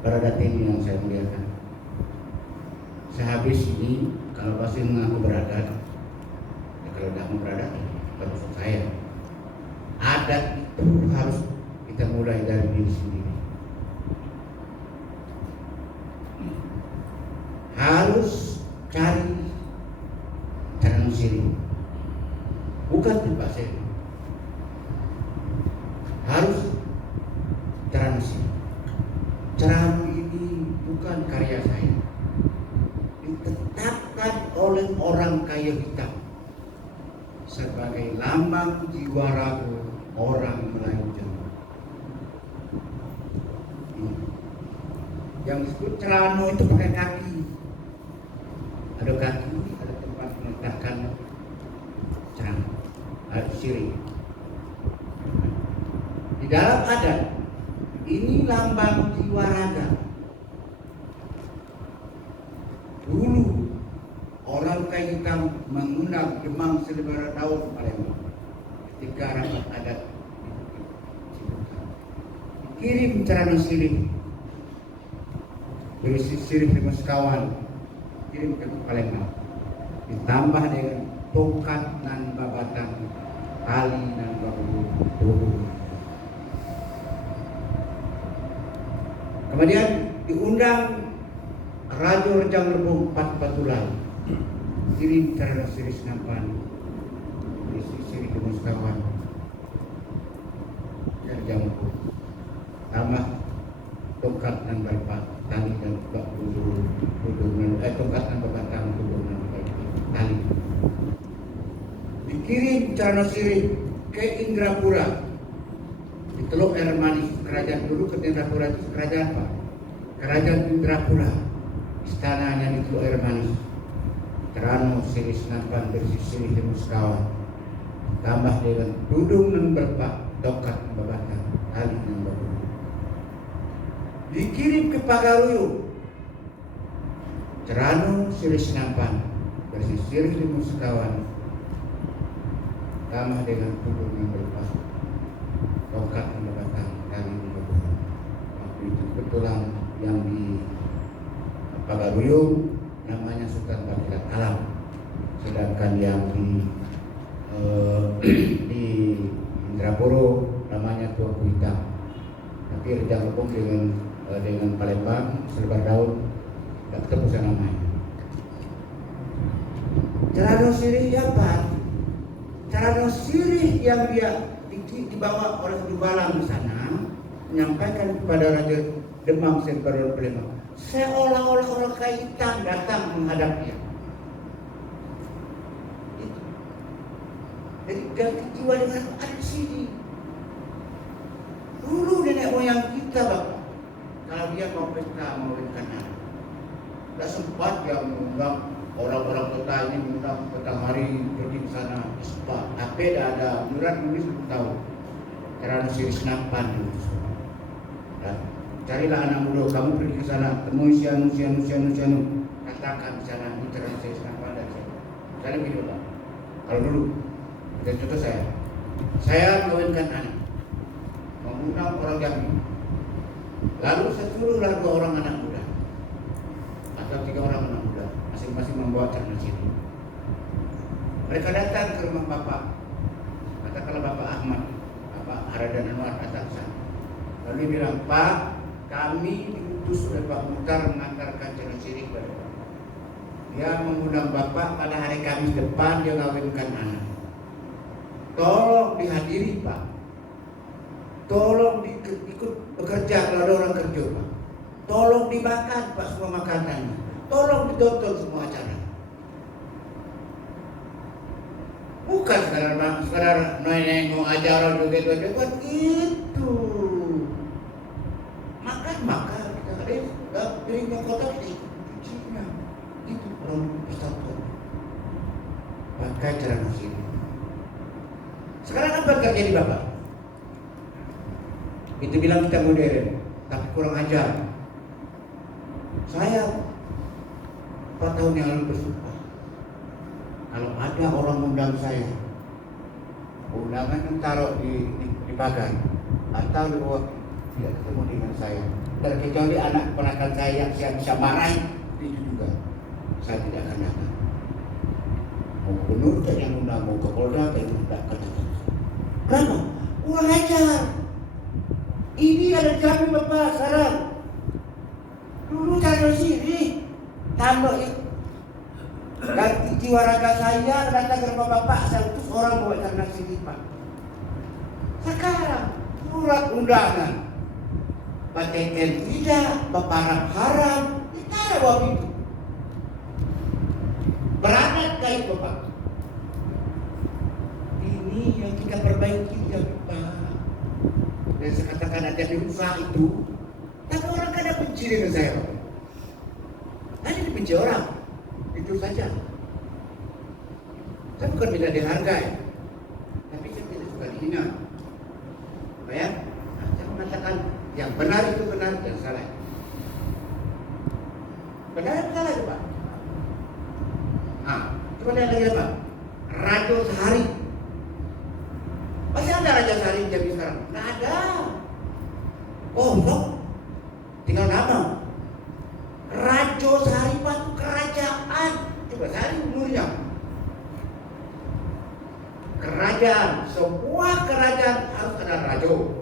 Baradae ini yang saya muliakan. Sehabis ini kalau masih mengaku beradat, ya kalau tidak mau beradat, baru saya. Adat itu harus kita mulai dari diri sendiri. Harus cari cara sendiri, bukan dipaksa. Harus cara sendiri. Cara ini bukan karya saya, ditetapkan oleh orang kaya hitam sebagai lambang jiwa raga orang Melayu Jawa. Yang disebut celana itu pakai kaki, ada kaki, ada tempat meletakkan celana, ada sirih. Di dalam adat ini lambang jiwa raga. Dulu orang kaya hitam mengundang Demang Selebara Daun Palembang ketika rapat adat dikirim celana sirih berisi sirih 5 sekawan, kirim ke Palembang, ditambah dengan tongkat nan babatan, tali nan babu. Kemudian diundang Raja Rejang Lebong 4 Batulan, kirim celana sirih senampan, berisi sirih 5 sekawan dari Jawa, tambah tongkat dan berpat, tali dan tongkat dan berbatang tali. Dikirim celana sirih ke Indrapura, di Teluk Air Manis. Kerajaan dulu ke Indrapura itu kerajaan apa? Kerajaan Indrapura. Istananya di Teluk Air Manis. Celana sirih senampan berisi sirih 5 sekawan, tambah dengan dudung dan berpak, tongkat dan berbatang, tali dan berbatang. Dikirim ke Pagaruyung, celana sirih senampan berisi sirih 5 sekawan, tambah dengan dudung dan berpak, tongkat dan berbatang, tali dan berbatang. Waktu itu kebetulan yang di Pagaruyung namanya Sultan Batilat Alam, sedangkan yang di Indrapura namanya Tuanku Hitam. Tapi Rejang Lebong dengan Palembang Selebara Daun tidak ketemu sama namanya. Celana sirih apa? Celana sirih yang dia dibawa oleh Dubalang di sana menyampaikan kepada Raja Demang Selebara Daun Palembang, seolah-olah orang kaya hitam datang menghadap dia. Jadi ganti jiwa dengan adat sini. Dulu nenek moyang kita, Bapak, kalau dia mau pesta mengawinkan anak, tidak sempat dia mengundang orang-orang kota ini, mengundang petang hari pergi ke sana, sempat. Tapi tidak ada murid nulis belum tahu. Celana sirih senampan dulu. Dan carilah anak muda, kamu pergi ke sana, temui sianu, katakan di sana, ini celana sirih senampan dan saya begini, Bapak. Kalau dulu, dan contoh saya mengawinkan anak, mengundang orang Jambi, lalu saya suruhlah 2 orang anak muda atau 3 orang anak muda, masing-masing membawa celana sirih. Mereka datang ke rumah Bapak, katakanlah Bapak Ahmad, Bapak Haradan Anwar datang ke sana. Lalu dia bilang, Pak, kami diutus oleh Pak Muhtar mengantarkan celana sirih kepada Bapak. Dia mengundang Bapak pada hari Kamis depan, dia mengawinkan anak. Tolong dihadiri, Pak. Tolong ikut bekerja kalau ada orang kerja, Pak. Tolong dimakan, Pak, semua makanannya. Tolong ditonton semua acara. Bukan sekadar nengok acara juga bukan itu. Makan kita ada piringnya kotor kita cucinya. Itu orang persatuan. Pakai celana sirih. Sekarang apa yang terjadi, Bapak? Itu bilang kita modern, tapi kurang ajar. Saya 4 tahun yang lalu bersumpah, kalau ada orang undang saya, undangan taruh di pagar atau di tidak ketemu dengan saya. Terkecuali anak keponakan saya yang saya bisa marahin, itu juga saya tidak akan datang. Mau gubernur tak yang undang, mau ke Polda tak yang undang, katakan. Kenapa? Kurang ajar. Ini ada Jambi Bapak sekarang. Dulu cari sini, tambah ganti jiwa raga saya, datang ke rumah Bapak, saya utus orang bawa ikan nasi lipat. Sekarang surat undangan, Bateken tidak, Baparap haram, kita ada waktu itu. Beradatkah itu Bapak? Ini yang kita perbaiki ya Bapak. Dan saya katakan ada di usaha itu, tapi orang kadang benci dengan saya Bapak. Hanya dibenci orang, itu saja. Saya bukan tidak dihargai, tapi saya tidak suka dihina. Ya, saya mengatakan yang benar itu benar, yang salah. Benar itu salah itu Pak. Coba lihat lagi Pak. Rajo Sehari. Masih ada Raja Sehari di Jambi sekarang? Nggak ada. Oh, enggak. Tinggal nama. Rajo Sehari Pak itu kerajaan. Coba Sehari umurnya. Kerajaan, semua kerajaan harus ada rajo,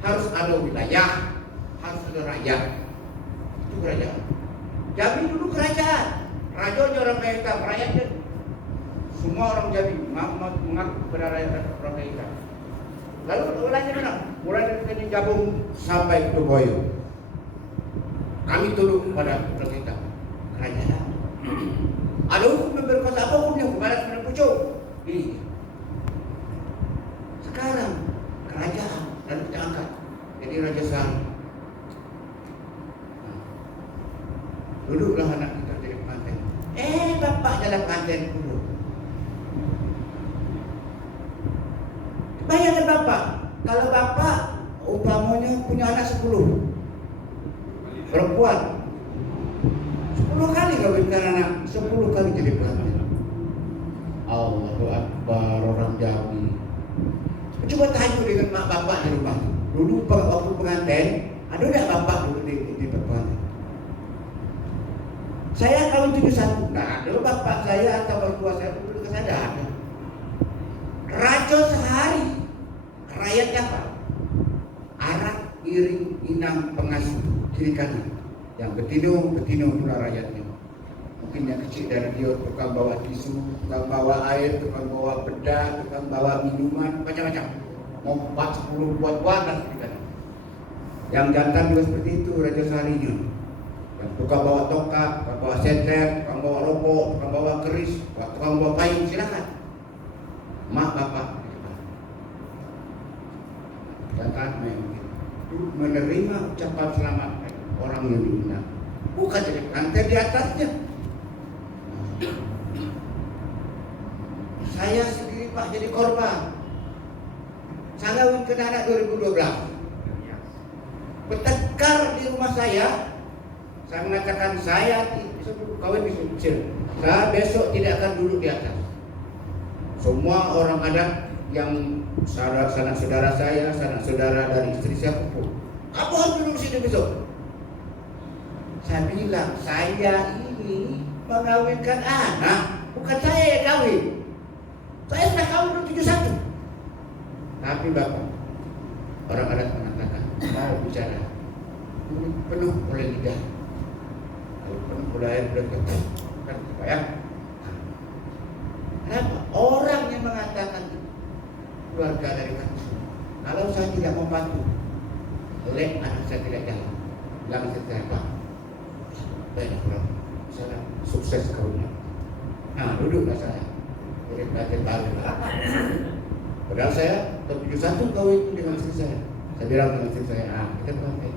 harus ada wilayah, harus ada rakyat. Itu kerajaan. Jambi dulu kerajaan. Rajonya orang kaya hitam, rakyatnya semua orang Jambi mengaku kepada rakyat orang kaya hitam. Lalu mulainya mana? Mulai dari Jabung sampai ke Boyo. Kami tunduk kepada orang hitam. Kerajaan. Ada hukum yang berkuasa apa hukumnya? Kepada sembilan pucuk. Ini. Sekarang kerajaan dan kita angkat jadi Raja Sehari. Duduklah anak kita jadi pengantin. Bapak jalan pengantin dulu. Bayangkan Bapak, kalau Bapak umpamanya punya anak 10 perempuan, 10 kali kawinkan anak, 10 kali jadi pengantin. Allahu Akbar orang Jambi. Coba tanya dengan mak bapak di rumah. Dulu waktu pengantin, ada enggak bapak dulu di pengantin? Saya kawin 71, nggak ada bapak saya atau mertua saya dulu ke sana ada. Rajo Sehari, rakyatnya apa? Arak, iring, inang, pengasuh, kiri kanan. Yang betino itulah rakyatnya. Mungkin yang kecil dari dia tukang bawa tisu, tukang bawa air, tukang bawa bedak, tukang bawa minuman, macam-macam. Mau 4-10 buat dan sebagainya. Yang jantan juga seperti itu Raja Seharinya. Yang tukang bawa tongkat, tukang bawa senter, tukang bawa rokok, tukang bawa keris, tukang bawa payung, silakan. Mak bapak, jantan itu menerima ucapan selamat orang yang diundang, bukan jadi pengantin di atasnya. Saya sendiri Pak jadi korban. Saya kawin anak 2012. Bertengkar di rumah saya mengatakan saya kawin di kecil. Saya besok tidak akan duduk di atas. Semua orang adat yang sanak saudara saya, sanak saudara dari istri saya kumpul. Kamu harus duduk sini besok. Saya bilang saya ini mengawinkan anak, bukan saya yang kawin. Saya sudah kawin 71. Tapi Bapak, orang adat mengatakan mau bicara penuh oleh lidah. Kalau penuh oleh air berkata, kan supaya. Kenapa? Orang yang mengatakan keluarga dari kami, kalau saya tidak mau patuh, oleh anak saya tidak jalan, bilang saya Pak, banyak orang sana sukses kawinnya. Nah, duduklah saya. Jadi batin baru. Padahal saya 71 kawin dengan istri saya. Saya bilang dengan istri saya, kita pakai.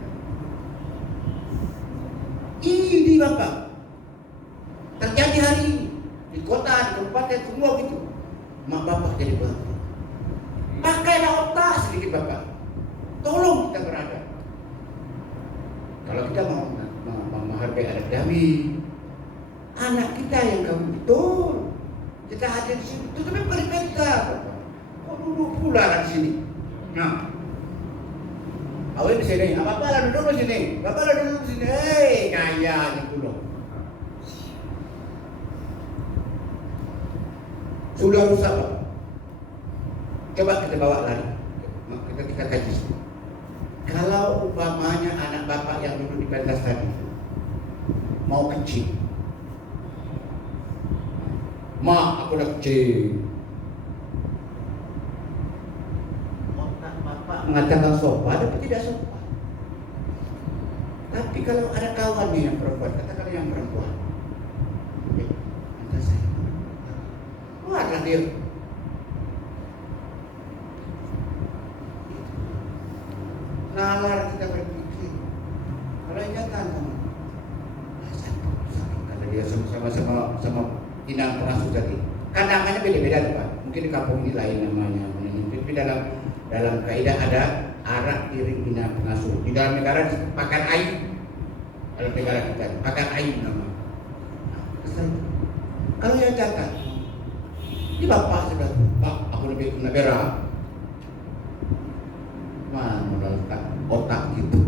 Ini Bapak terjadi hari ini di kota, di kabupaten, semua gitu. Mak bapak jadi pengantin. Pakailah otak sedikit Bapak. Tolong kita berada. Kalau kita mau menghargai adat Jambi, anak kita yang kawin betul. Kita hadir di sini, itu tapi perintah. Kok duduk pula di sini? Nah, Awak di sini, apa lah duduk di sini, apa lah duduk di sini, kayaknya dulu. Sudah rusak, Pak. Coba kita bawa lagi, kita kaji. Kalau umpamanya anak bapak yang duduk di pentas tadi mau kecil, Ma, aku udah kecil. Otak bapak mengatakan sopan, tapi tidak sopan. Tapi kalau ada kawan nih yang perempuan, katakanlah yang perempuan, nanti saya keluarlah dia. Nalar kita berpikir, kalau ingatan sama, karena dia sama inang pengasuh tadi. Kandangannya beda-beda tuh Pak. Mungkin di kampung ini lain namanya. Tapi dalam kaidah ada arak tiring inang pengasuh. Di dalam negara pakan air. Dalam negara kita pakan air nama. Kalau yang catat, ini bapak sudah, Pak, aku lebih kena berak. Mana letak otak gitu.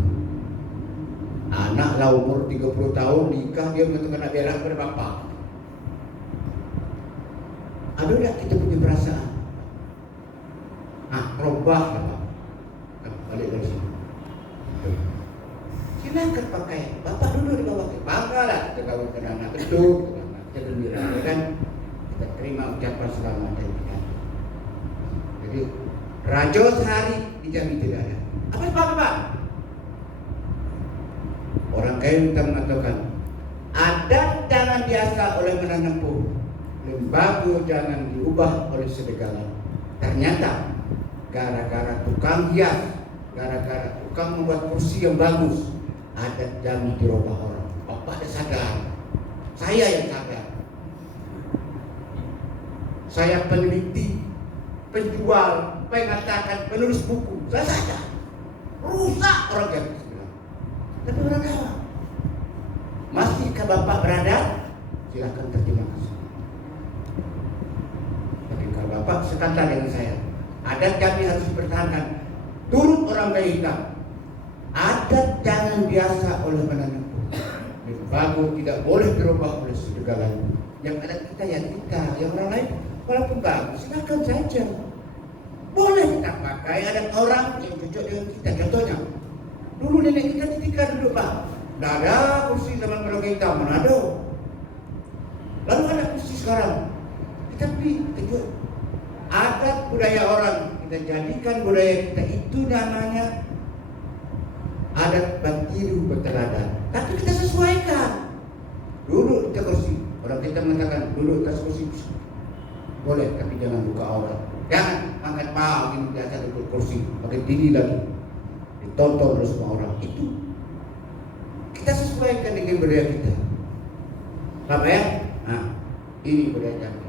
Anak lah umur 30 tahun nikah dia mengatakan nak berak kepada bapak. Ada tak kita punya perasaan? Robah lah Pak. Balik dari sini. Silakan pakai. Bapak dulu di bawah. Bangga lah kita kawinkan anak itu, kita gembira, ya kan? Kita terima ucapan selamat dari kita. Jadi rajo sehari dijamin tidak ada. Apa sebab Pak? Orang kaya kita mengatakan adat jangan biasa oleh menempuh, lembaga jangan diubah oleh segala. Ternyata gara-gara tukang hias, gara-gara tukang membuat kursi yang bagus, adat jangan dirubah orang. Bapak ada sadar, saya yang sadar. Saya peneliti, penjual, mengatakan penulis buku, saya sadar. Rusak orang yang bilang. Tapi orang awam. Masihkah Bapak berada? Silakan terjemah. Tapi kalau Bapak sekata dengan saya, adat kami harus dipertahankan. Turut orang kaya hitam. Adat jangan biasa oleh menempuh. Lembaga tidak boleh dirubah oleh segalanya. Yang adat kita ya kita, yang orang lain walaupun bagus silakan saja. Boleh kita pakai adat orang yang cocok dengan kita. Contohnya, dulu nenek kita ketika duduk Pak, tidak ada kursi zaman orang kita, mana ada. Lalu ada kursi sekarang. Tapi kita adat budaya orang, kita jadikan budaya kita itu namanya adat bantiru berteladan. Tapi kita sesuaikan. Duduk kita kursi, orang kita mengatakan duduk atas kursi. Boleh, tapi jangan buka aurat. Jangan angkat pau ini biasa duduk kursi, pakai tinggi lagi, ditonton oleh semua orang. Itu kita sesuaikan dengan budaya kita. Paham ya? Nah, ini budaya kami.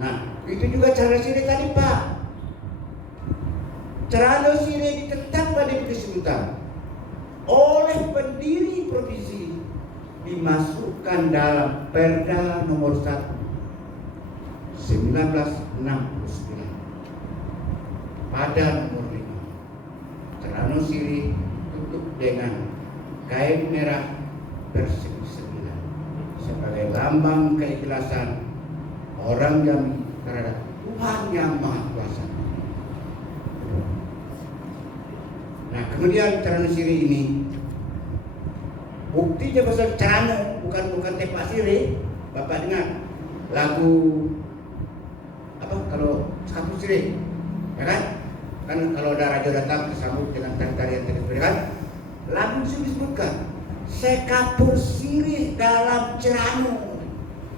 Nah, itu juga cara sini tadi Pak. Cara sini ditentang pada Kesultanan oleh pendiri provinsi, dimasukkan dalam Perda nomor 1 1969 pada nomor 5. Celana sirih tutup dengan kain merah bersegi-segi sebagai lambang keikhlasan orang Jambi terhadap Tuhan yang Maha Kuasa. Nah, kemudian celana sirih ini buktinya pasal celana bukan tepak sirih. Bapak dengar lagu apa kalau satu sirih, ya kan? Kan kalau ada raja datang disambut dengan tarian tradisional, kan? Lagu itu disebutkan sekapur sirih dalam celana.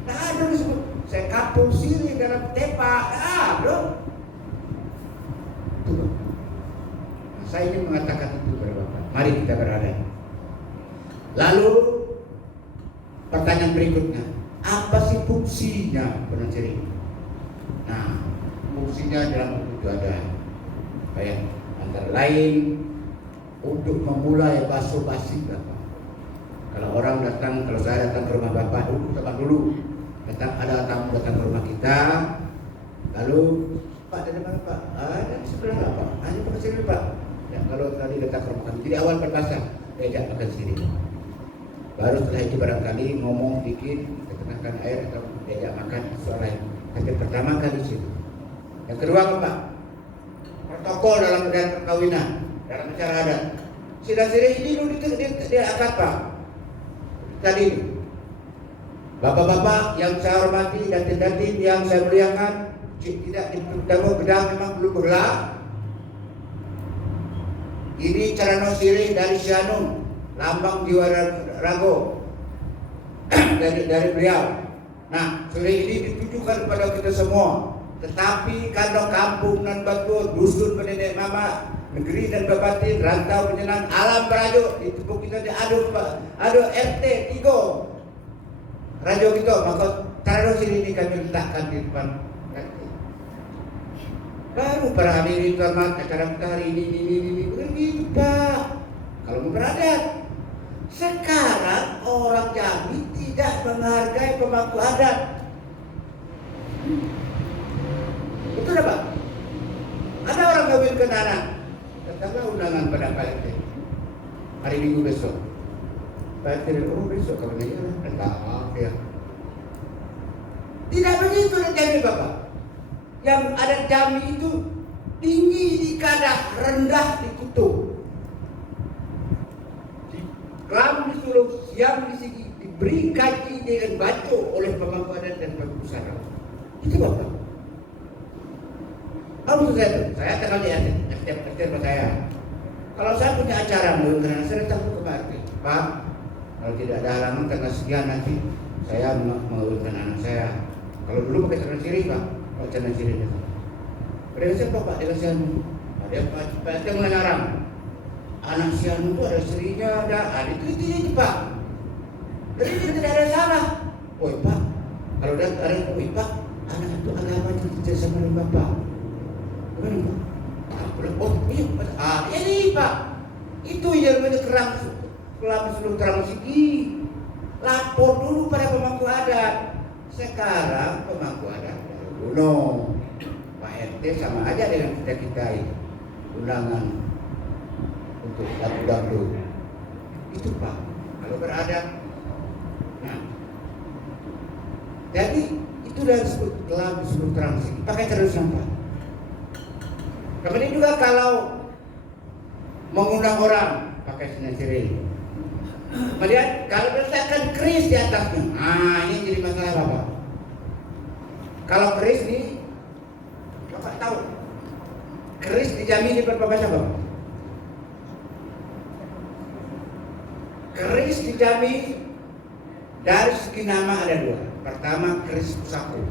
Nah, ada disebut sekapur sirih dalam tepak. Bro. Tuh. Saya ingin mengatakan itu kepada Bapak. Mari kita berada. Lalu pertanyaan berikutnya, apa sih fungsinya penunjuk? Nah, fungsinya dalam buku itu ada, ya, antara lain untuk memulai basa-basi Bapak. Kalau orang datang, kalau saya datang ke rumah Bapak, dulu ada tamu datang ke rumah kita, lalu Pak dari mana Pak? Ada di sebelah Pak. Hanya Pak sini Pak. Ya, kalau tadi datang ke rumah kami, jadi awal berbahasa diajak makan sendiri. Baru setelah itu barangkali ngomong dikit, kita kenakan air atau diajak makan soal lain. Tapi pertama kali situ. Yang kedua apa Pak? Protokol dalam perkawinan, dalam acara adat. Sirah-sirih ini dulu dia akad Pak. Tadi bapak-bapak yang saya hormati, datin-datin yang saya muliakan, tidak diputamu gedang memang belum bergerak. Ini Carano Sirih dari Sianung, lambang jiwa rago dari beliau. Nah, sirih ini ditujukan kepada kita semua. Tetapi kalau kampung nan batu, dusun penenek mama, negeri dan babatin, rantau penyenang, alam berajuk, itu kita diadu Pak, adu RT 3 rajo gitu, maka Carano Sirih ini kami letakkan di depan. Baru para hadirin hormat acara kita hari ini begitu Pak. Kalau mau beradat, sekarang orang Jambi tidak menghargai pemangku adat. Betul Pak? Ada orang kawinkan anak, datanglah undangan pada Pak RT hari Minggu besok. Pak RT besok kawinnya enggak ya. Tidak begitu Jambi Bapak. Yang adat Jambi itu tinggi di kadah, rendah di kutub. Kelam disuruh, siang disigi, diberi kaji dengan baca oleh pemangku adat dan pusara. Itu Bapak. Apa maksud saya tekan di STM saya. Kalau saya punya acara menurut saya datang ke Pak RT. Pak, kalau tidak ada halangan tanggal sekian nanti saya mengawinkan anak saya. Kalau dulu pakai Carano Sirih Pak. Carano Sirih itu. Pada siapa Pak? Dengan Sianu. Ada Pak RT mulai ngarang. Anak Sianu itu ada serinya, ada itu Pak. Jadi tidak ada salah. Oh Pak, kalau ada Pak, anak itu agama tidak sama dengan Bapak. Gimana Pak? Oh iya Pak. Ini Pak. Itu yang menyekerang selama seluruh terang segi. Lapor dulu pada pemangku adat. Sekarang pemangku adat gunung Pak RT sama aja dengan kita ini undangan untuk dangdut itu Pak kalau beradat. Nah, jadi itu dari disebut kelam disebut terang segi pakai terus Pak. Kemudian juga kalau mengundang orang pakai Carano Sirih. Kemudian kalau letakkan keris di atasnya, ini jadi masalah Bapak. Kalau keris ini, Bapak tahu, keris di Jambi ini berapa bahasa Bapak? Keris di Jambi dari segi nama ada dua. Pertama keris pusako.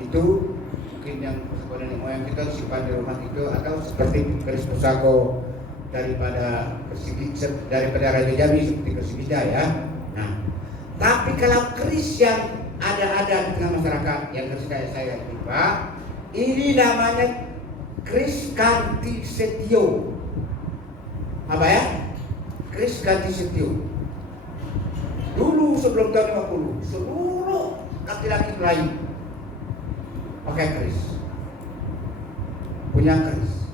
Itu mungkin yang pusako nenek moyang kita simpan di rumah itu atau seperti keris pusako daripada Raja Jambi seperti keris Bija ya. Nah, tapi kalau keris yang ada di tengah masyarakat yang kayak saya ini Pak, ini namanya keris Kanti Setio. Apa ya? Keris Kanti Setio. Dulu sebelum tahun 50, seluruh laki-laki Melayu pakai keris, punya keris.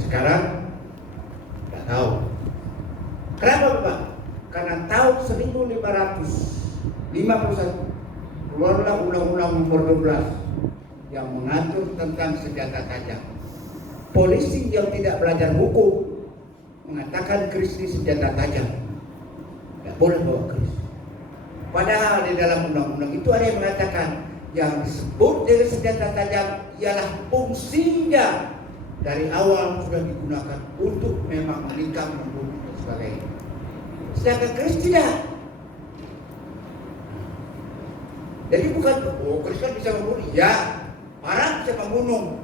Sekarang nggak tahu. Kenapa Bapak? Karena tahun 1551 keluarlah Undang-Undang Nomor 12 yang mengatur tentang senjata tajam. Polisi yang tidak belajar hukum mengatakan keris ini senjata tajam, tidak boleh bawa keris. Padahal di dalam undang-undang itu ada yang mengatakan yang disebut dengan senjata tajam ialah fungsinya dari awal sudah digunakan untuk memang menikam, membunuh dan sebagainya. Sedangkan keris tidak. Jadi bukan, keris kan bisa membunuh. Ya, parang bisa membunuh.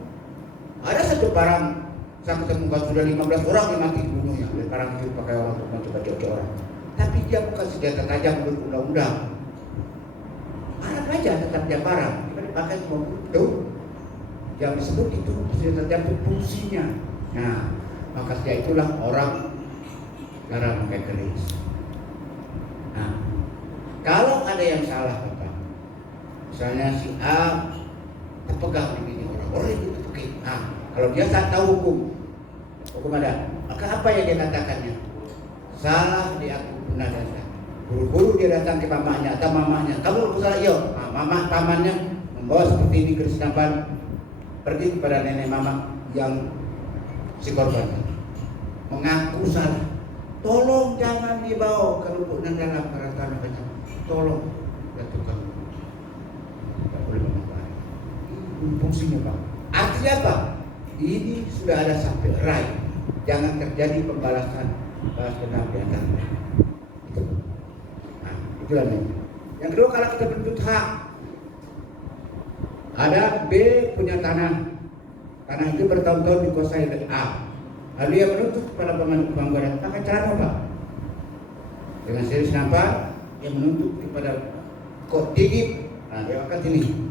Ada satu parang, saya ketemukan sudah 15 orang yang mati dibunuhnya oleh parang itu pakai orang untuk mencoba-coba orang. Tapi dia bukan senjata tajam menurut undang-undang. Arab aja tetap dia parang, dia dipakai semua itu. Yang disebut itu senjata tajam itu fungsinya. Nah, maka sejak itulah orang jarang pakai keris. Nah, kalau ada yang salah Bapak, misalnya si A terpegang di bini orang itu pakai. Nah, Kalau dia tak tahu hukum adat, maka apa yang dia katakannya? Salah di aku pernah datang. Guru-guru dia datang ke mamanya atau mamanya, kamu salah iyo. Nah, mama pamannya membawa seperti ini keris nampan, pergi kepada nenek mama yang si korban mengaku salah. Tolong jangan dibawa ke lubuk dan dalam kerajaan macam. Tolong jatuhkan. Tidak boleh membawa. Ini fungsinya Pak. Artinya apa? Ini sudah ada sampai rai. Jangan terjadi pembalasan balas dendam di antara mereka. Nah, itulah ini. Yang kedua, kalau kita menuntut hak, ada B punya tanah. Tanah itu bertahun-tahun dikuasai oleh A. Lalu dia menuntut kepada pemangku pakai cara apa? Dengan serius nampak, dia menuntut kepada kok tinggi. Nah, dia akan ini.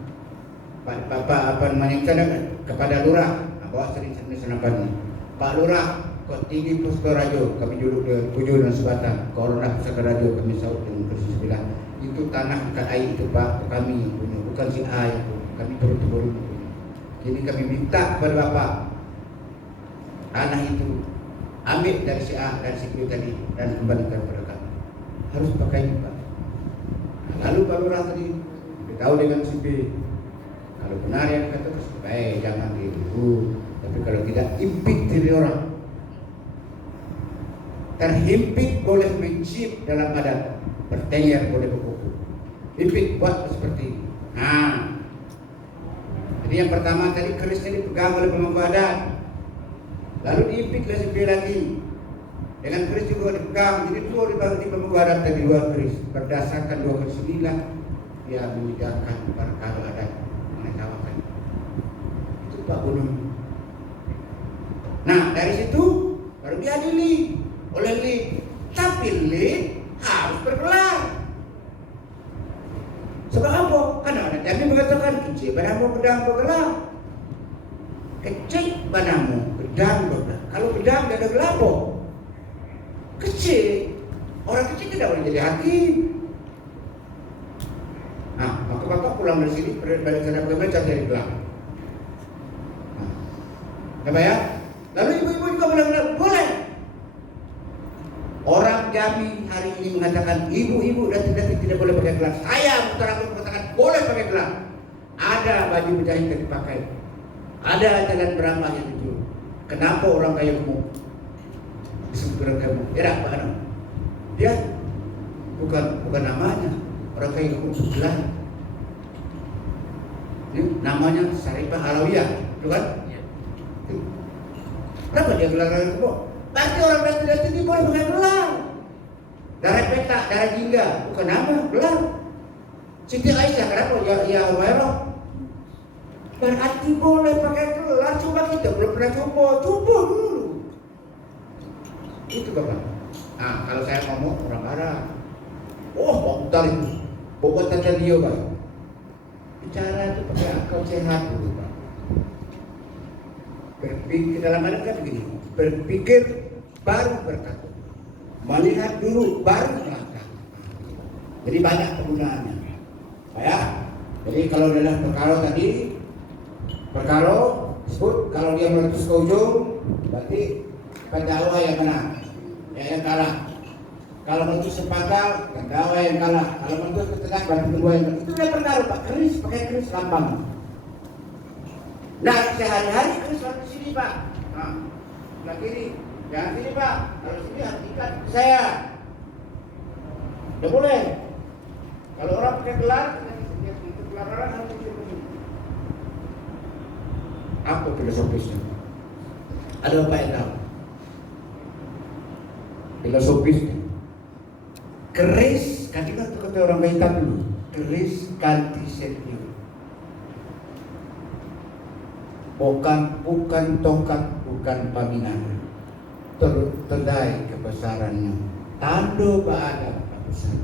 Bapak apa namanya sana kepada lurah. Nah, bawa sering nampak ini. Pak Lurah, kok tinggi Pusaka Rajo, kami duduk di Pujo dan Sebatang. Corona Pusaka Rajo kami saut dengan kursi sebelah. Itu tanah dekat air itu Pak, kami yang punya, bukan si A yang punya. Kami turun-turun punya. Jadi kami minta kepada Bapak tanah itu ambil dari si A dan si B tadi dan kembalikan kepada kami. Harus pakai ini Pak. Nah, lalu Pak Lurah tadi beritahu dengan si B. Kalau benar yang kata baik jangan dulu. Tapi kalau tidak, impit diri orang. Terhimpit boleh mencip dalam adat, bertengger boleh berkuku. Impit buat seperti ini. Nah, jadi yang pertama tadi kerisnya dipegang oleh pemangku adat, lalu diimpit lagi dengan keris juga dipegang. Jadi dua dibagi pemangku adat tadi dua keris. Berdasarkan dua keris inilah dia menyediakan perkara adat mengetawakan. Itu Pak Gunung. Nah dari situ baru diadili oleh LID. Tapi LID harus bergelar. Sebab apa? Karena ada kami mengatakan kecil banamu pedang bergelar. Kecil banamu pedang bergelar. Kalau pedang tidak ada gelapo. Kecil orang kecil tidak boleh jadi hakim. Nah maka bapak pulang dari sini balik sana bagaimana cari gelar. Nah, apa ya? Lalu ibu-ibu juga bilang boleh. Orang Jambi hari ini mengatakan ibu-ibu dan tidak boleh pakai gelar. Saya Utara mengatakan boleh pakai gelar. Ada baju penjahit yang dipakai. Ada jalan berapa yang dijual. Kenapa orang kaya gemuk disebut orang gemuk? Tidak apa kan? Dia bukan namanya orang kaya gemuk gelar. Ini namanya Saripah Alawiyah, betul kan? Kenapa dia gelar-gelar gemuk? Pasti orang dari sini boleh pakai gelar. Darah petak, darah jingga, bukan nama, gelar. Siti Aisyah, kenapa? Ya Humairah. Berarti boleh pakai gelar. Coba kita belum pernah coba dulu. Itu Bapak. Nah, kalau saya ngomong orang Barat, bentar itu, pokok tata dia Pak. Bicara itu pakai akal sehat dulu Pak. Berpikir dalam adat kan begini, berpikir baru berkata, melihat dulu baru melangkah. Jadi banyak penggunaannya. Ya, jadi kalau dalam perkara disebut kalau dia meletus ke ujung, berarti pendakwa yang menang, yang kalah. Kalau meletus sepangkal, pendakwa yang kalah. Kalau meletus ke tengah, berarti kedua yang menang. Itu dia perkara Pak, keris pakai keris lambang. Nah, sehari-hari keris di sini Pak. Nah, sebelah kiri, jangan sini Pak. Kalau sini harus ikat saya. Tidak boleh. Kalau orang pakai gelar, gelar orang harus ikat begini. Apa filosofisnya? Ada apa yang tahu? Filosofisnya. Keris, kan kata orang Baita dulu. Keris ganti sentimen. Bukan tongkat, bukan paminan. Terdai kebesarannya. Tando baada besar.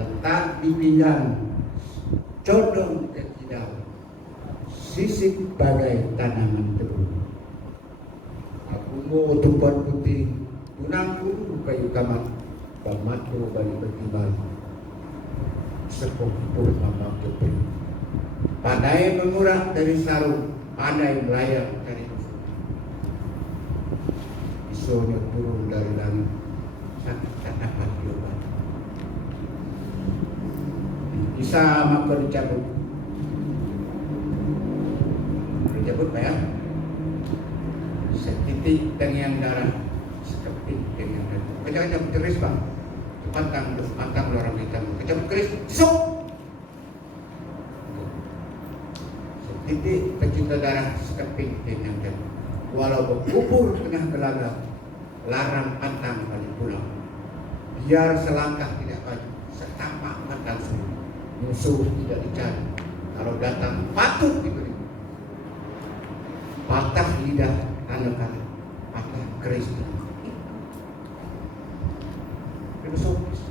Letak di pinggang, condong ke kidal, sisik bagai tanaman tebu. Aku mau tumpuan putih, tunangku kayu kamar, pamatu balik bertimbang. Sepuh pur mama keping. Pandai mengurang dari sarung, pandai melayang cari musuh. Pisaunya turun dari langit, sakit tak dapat diobati. Bisa maka dicabut. Dicabut Pak ya. Setitik dengan darah, sekeping dengan darah. Kecabut keris Pak. Pantang lorong hitam. Kecabut keris, sok. Setitik pecinta darah, sekeping dengan darah. Walau berkubur tengah gelagat, larang pantang balik pulang. Biar selangkah tidak maju, setapak pantang suruh. Musuh tidak dicari. Kalau datang patut diberi. Patah lidah anak-anak, patah keris. Filosofis.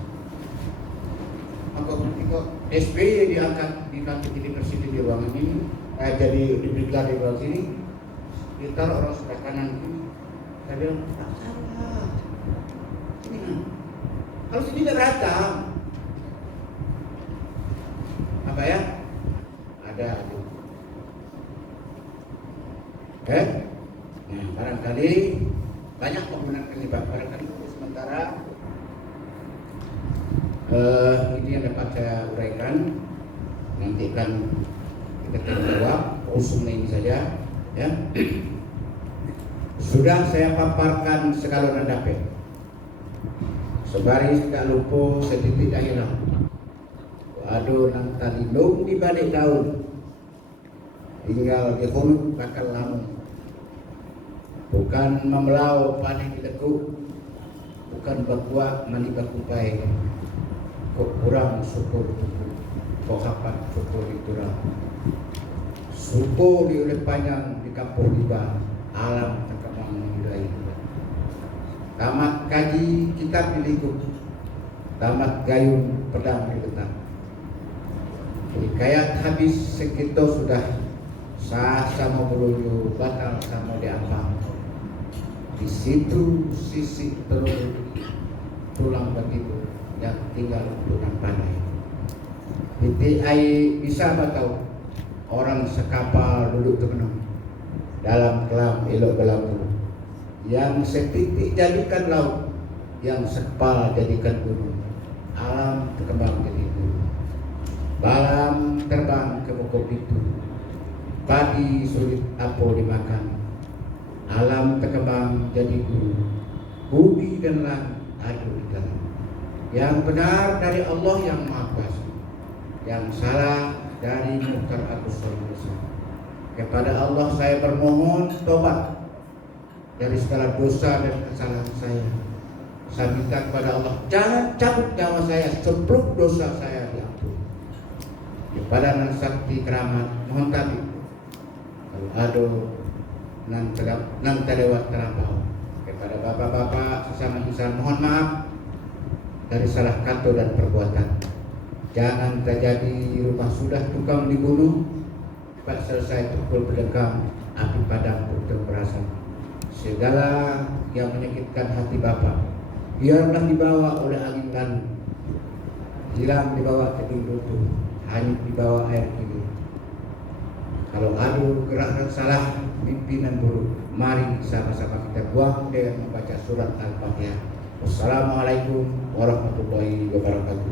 Maka ketika SBY diangkat jadi presiden di ruangan ini, jadi diberikan di ruangan sini, ditaruh orang sebelah kanan ini. Saya bilang, tak salah. Ini kalau sini tidak datang. Apa ya? Ada. Nah, barangkali banyak penggunaan penyebab. Barangkali sementara ini yang dapat saya uraikan. Nanti kan kita jawab usungnya ini saja, ya. Sudah saya paparkan segala rendape. Sebaris tak lupa setitik dah hilang. Aduh nang talindung di balik daun, tinggal di hunut bakal lamun. Bukan memelau panik ditekuk, bukan berkuat mandi berkupai. Kok kurang syukur, kok hapat syukur dikurang. Syukur di urip panjang di kampung riba, alam terkembang mengirai. Tamat kaji kitab dilingkup, tamat gayung pedang diletak. Hikayat habis segitu sudah, sah sama beruyu batal sama diampang. Di situ sisi telur tulang batiku yang tinggal dengan pandai. Titik air bisa batau orang sekapal duduk termenung dalam kelam elok berlabuh. Yang setitik jadikan laut, yang sekepal jadikan gunung. Alam berkembang jadi gunung. Balam terbang ke pokok itu. Padi sulit apa dimakan. Alam berkembang jadi gunung. Bumi dan langit adu di dalam. Yang benar dari Allah yang Maha Kuasa. Yang salah dari Mukhtar Agus Solihah. Kepada Allah saya bermohon tobat dari segala dosa dan kesalahan saya. Saya minta kepada Allah, jangan cabut nyawa saya sebelum dosa saya diampuni. Kepada Nan Sakti Keramat, mohon tabib. Kalau ada nan terlewat terlampau. Kepada bapak-bapak sesama insan, mohon maaf dari salah kata dan perbuatan. Jangan terjadi rumah sudah tukang dibunuh, cepat selesai pukul berdekam, api padam untuk berasap. Segala yang menyakitkan hati Bapak, biarlah dibawa oleh angin lalu, hilang dibawa tebing runtuh, hanyut dibawa air kini. Kalau ada gerak dan salah, mimpi dan buruk, mari sama-sama kita buang dengan membaca surat Al-Fatihah. Wassalamualaikum warahmatullahi wabarakatuh.